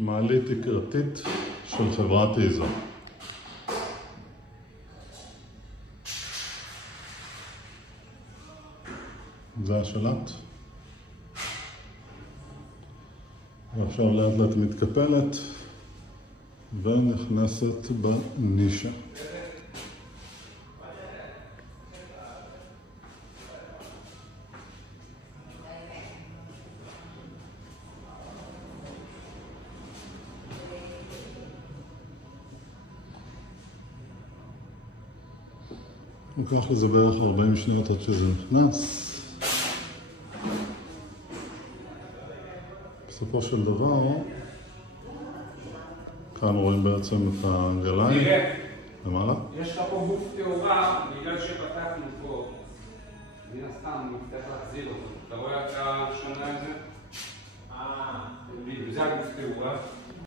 מעלית יקירתית של חברת איזו. זה השלט. ועכשיו לאט לאט מתקפלת ונכנסת בנישה. לוקח לזה בערך 40 שניות עד שזה נכנס. בסופו של דבר, כאן רואים בעצם את הגליים. למעלה? יש לך פה גוף תאורה, בגלל שפתחנו פה. מן הסתם, נפתח להחזיר אותו. אתה רואה את השנה הזה? וזה הגוף תאורה.